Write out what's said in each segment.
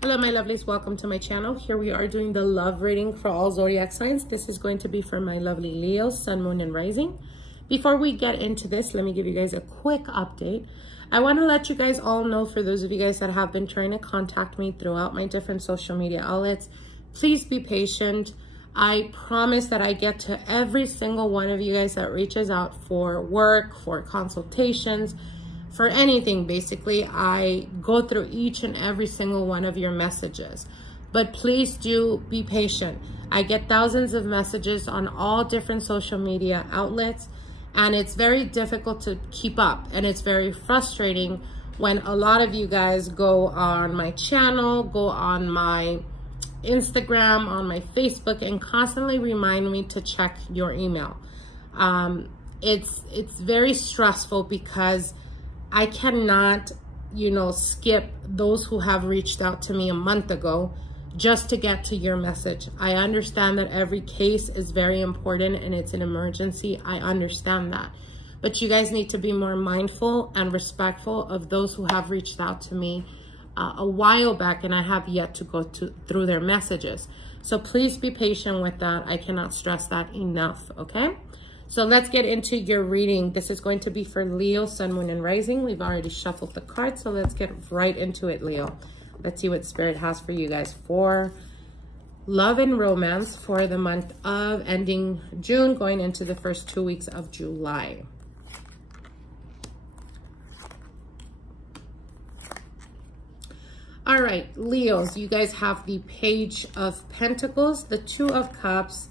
Hello my lovelies, welcome to my channel. Here we are doing the love reading for all zodiac signs. This is going to be for my lovely Leo, sun, moon, and rising. Before we get into this, let me give you guys a quick update. I want to let you guys all know, for those of you guys that have been trying to contact me throughout my different social media outlets, please be patient. I promise that I get to every single one of you guys that reaches out for work, for consultations, for anything. Basically, I go through each and every single one of your messages, but please do be patient. I get thousands of messages on all different social media outlets, and it's very difficult to keep up, and it's very frustrating when a lot of you guys go on my channel, go on my Instagram, on my Facebook, and constantly remind me to check your email. It's very stressful because I cannot, skip those who have reached out to me a month ago just to get to your message. I understand that every case is very important and it's an emergency. I understand that. But you guys need to be more mindful and respectful of those who have reached out to me a while back, and I have yet to go through their messages. So please be patient with that. I cannot stress that enough, okay? So let's get into your reading. This is going to be for Leo, sun, moon, and rising. We've already shuffled the cards, so let's get right into it, Leo. Let's see what Spirit has for you guys for love and romance for the month of ending June, going into the first 2 weeks of July. All right, Leos, you guys have the Page of Pentacles, the Two of Cups,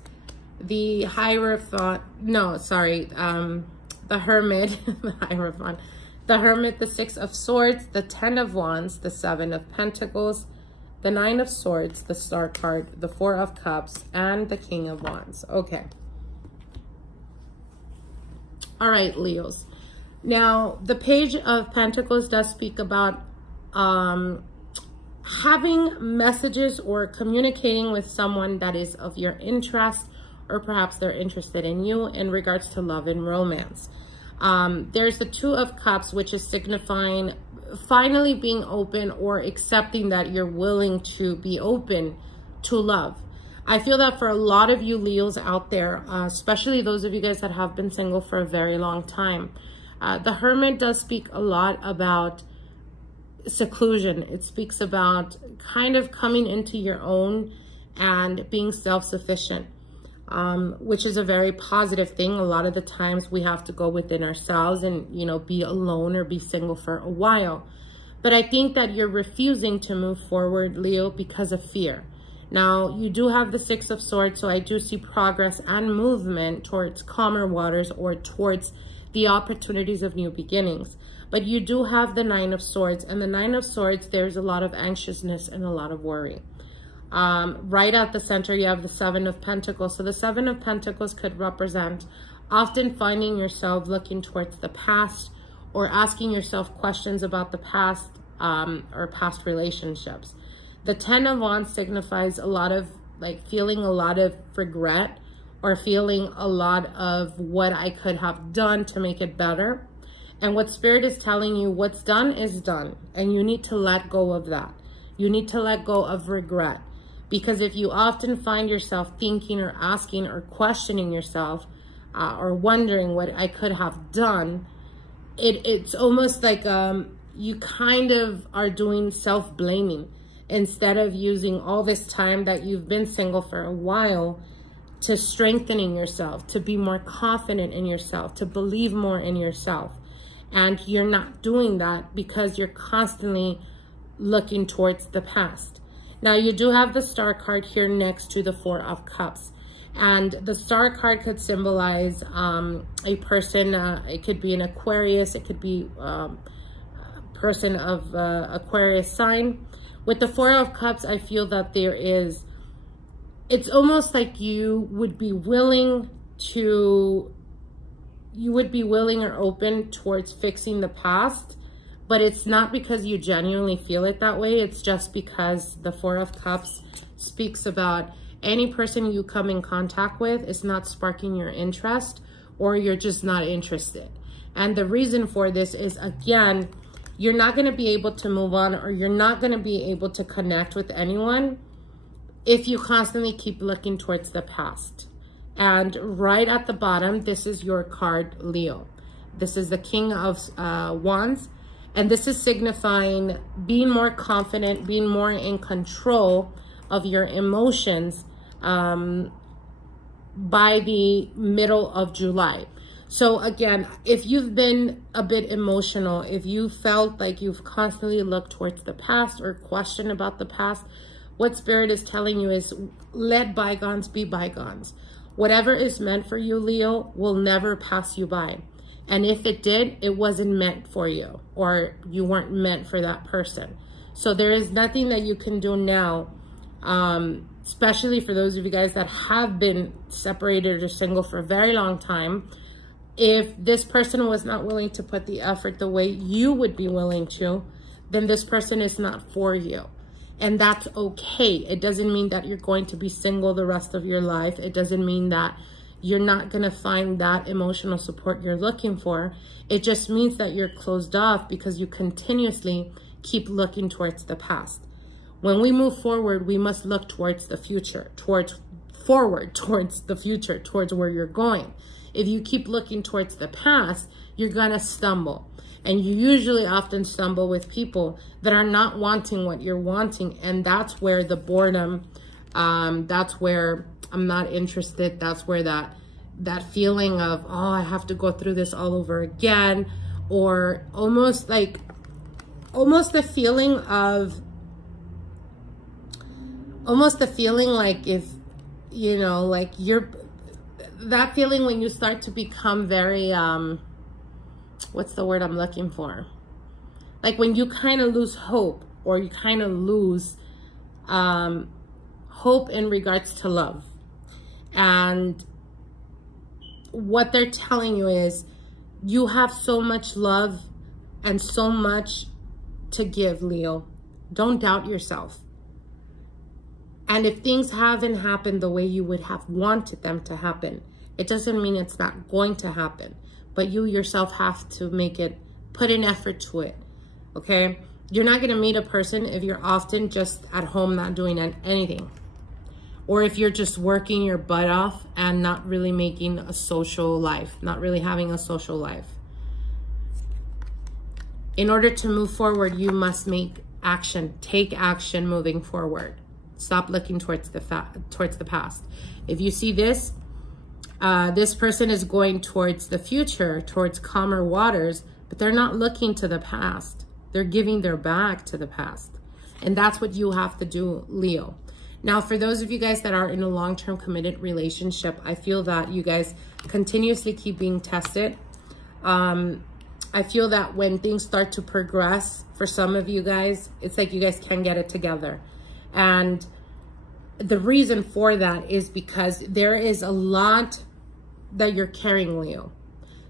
the Hierophant, the Hermit, the Hierophant, the Hermit, the Six of Swords, the Ten of Wands, the Seven of Pentacles, the Nine of Swords, the Star card, the Four of Cups, and the King of Wands. Okay. All right, Leos. Now, the Page of Pentacles does speak about having messages or communicating with someone that is of your interest, or perhaps they're interested in you in regards to love and romance. There's the Two of Cups, which is signifying finally being open or accepting that you're willing to be open to love. I feel that for a lot of you Leos out there, especially those of you guys that have been single for a very long time, the Hermit does speak a lot about seclusion. It speaks about kind of coming into your own and being self-sufficient. Which is a very positive thing. A lot of the times we have to go within ourselves and, be alone or be single for a while. But I think that you're refusing to move forward, Leo, because of fear. Now, you do have the Six of Swords, so I do see progress and movement towards calmer waters or towards the opportunities of new beginnings. But you do have the Nine of Swords, and the Nine of Swords, there's a lot of anxiousness and a lot of worry. Right at the center, you have the Seven of Pentacles. So the Seven of Pentacles could represent often finding yourself looking towards the past or asking yourself questions about the past or past relationships. The Ten of Wands signifies a lot of feeling a lot of regret or feeling a lot of what I could have done to make it better. And what Spirit is telling you, what's done is done, and you need to let go of that. You need to let go of regret. Because if you often find yourself thinking or asking or questioning yourself or wondering what I could have done, it's almost like you kind of are doing self-blaming instead of using all this time that you've been single for a while to strengthening yourself, to be more confident in yourself, to believe more in yourself. And you're not doing that because you're constantly looking towards the past. Now, you do have the Star card here next to the Four of Cups. And the Star card could symbolize a person, it could be an Aquarius, it could be a person of Aquarius sign. With the Four of Cups, I feel that it's almost like you would be willing or open towards fixing the past. But it's not because you genuinely feel it that way. It's just because the Four of Cups speaks about any person you come in contact with is not sparking your interest, or you're just not interested. And the reason for this is, again, you're not going to be able to move on, or you're not going to be able to connect with anyone if you constantly keep looking towards the past. And right at the bottom, this is your card, Leo. This is the King of Wands. And this is signifying being more confident, being more in control of your emotions by the middle of July. So again, if you've been a bit emotional, if you felt like you've constantly looked towards the past or questioned about the past, what Spirit is telling you is let bygones be bygones. Whatever is meant for you, Leo, will never pass you by. And if it did, it wasn't meant for you, or you weren't meant for that person. So there is nothing that you can do now, especially for those of you guys that have been separated or single for a very long time. If this person was not willing to put the effort the way you would be willing to, then this person is not for you. And that's okay. It doesn't mean that you're going to be single the rest of your life. It doesn't mean that you're not going to find that emotional support you're looking for. It just means that you're closed off because you continuously keep looking towards the past. When we move forward, we must look towards the future, towards the future, towards where you're going. If you keep looking towards the past, you're going to stumble. And you usually often stumble with people that are not wanting what you're wanting. And that's where the boredom, that's where I'm not interested. That's where that feeling of, oh, I have to go through this all over again. Or almost the feeling like if, you know, like that feeling when you start to become very, what's the word I'm looking for? Like when you kind of lose hope, or you kind of lose hope in regards to love. And what they're telling you is you have so much love and so much to give, Leo. Don't doubt yourself. And if things haven't happened the way you would have wanted them to happen, it doesn't mean it's not going to happen. But you yourself have to put an effort to it, okay? You're not going to meet a person if you're often just at home not doing anything. Or if you're just working your butt off and not really making a social life, not really having a social life. In order to move forward, you must take action moving forward. Stop looking towards the past. If you see this, this person is going towards the future, towards calmer waters, but they're not looking to the past. They're giving their back to the past. And that's what you have to do, Leo. Now, for those of you guys that are in a long-term committed relationship, I feel that you guys continuously keep being tested. I feel that when things start to progress, for some of you guys, it's like you guys can get it together. And the reason for that is because there is a lot that you're carrying, Leo.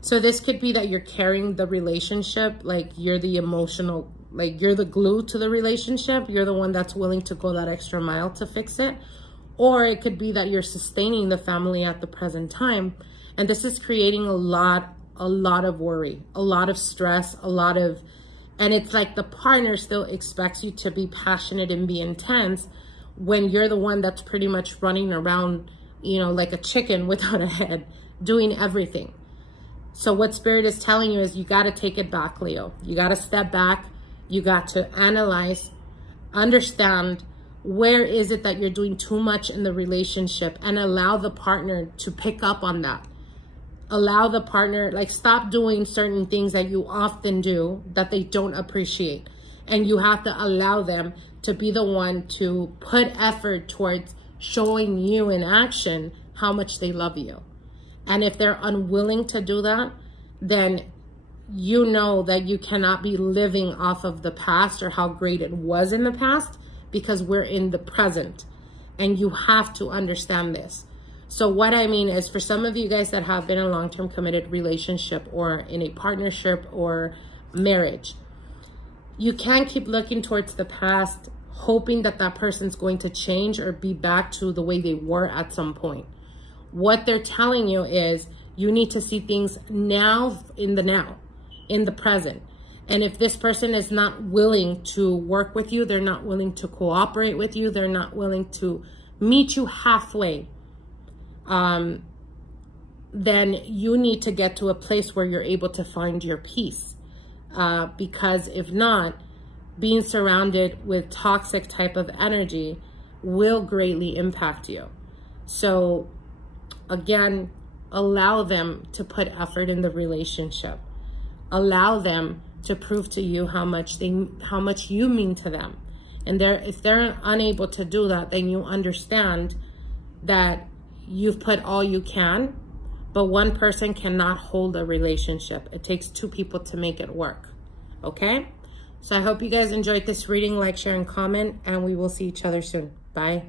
So this could be that you're carrying the relationship, like you're the emotional, like you're the glue to the relationship. You're the one that's willing to go that extra mile to fix it. Or it could be that you're sustaining the family at the present time. And this is creating a lot of worry, a lot of stress, and it's like the partner still expects you to be passionate and be intense when you're the one that's pretty much running around, you know, like a chicken without a head, doing everything. So what Spirit is telling you is you got to take it back, Leo. You got to step back. You got to analyze, understand where is it that you're doing too much in the relationship, and allow the partner to pick up on that. Allow the partner, like, stop doing certain things that you often do that they don't appreciate. And you have to allow them to be the one to put effort towards showing you in action how much they love you. And if they're unwilling to do that, then you know that you cannot be living off of the past or how great it was in the past, because we're in the present. And you have to understand this. So what I mean is, for some of you guys that have been in a long-term committed relationship or in a partnership or marriage, you can't keep looking towards the past, hoping that that person's going to change or be back to the way they were at some point. What they're telling you is you need to see things now, in the present. And if this person is not willing to work with you, they're not willing to cooperate with you, they're not willing to meet you halfway, then you need to get to a place where you're able to find your peace. Because if not, being surrounded with toxic type of energy will greatly impact you. So again, allow them to put effort in the relationship. Allow them to prove to you how much you mean to them. And if they're unable to do that, then you understand that you've put all you can, but one person cannot hold a relationship. It takes two people to make it work. Okay? So I hope you guys enjoyed this reading. Like, share, and comment, and we will see each other soon. Bye.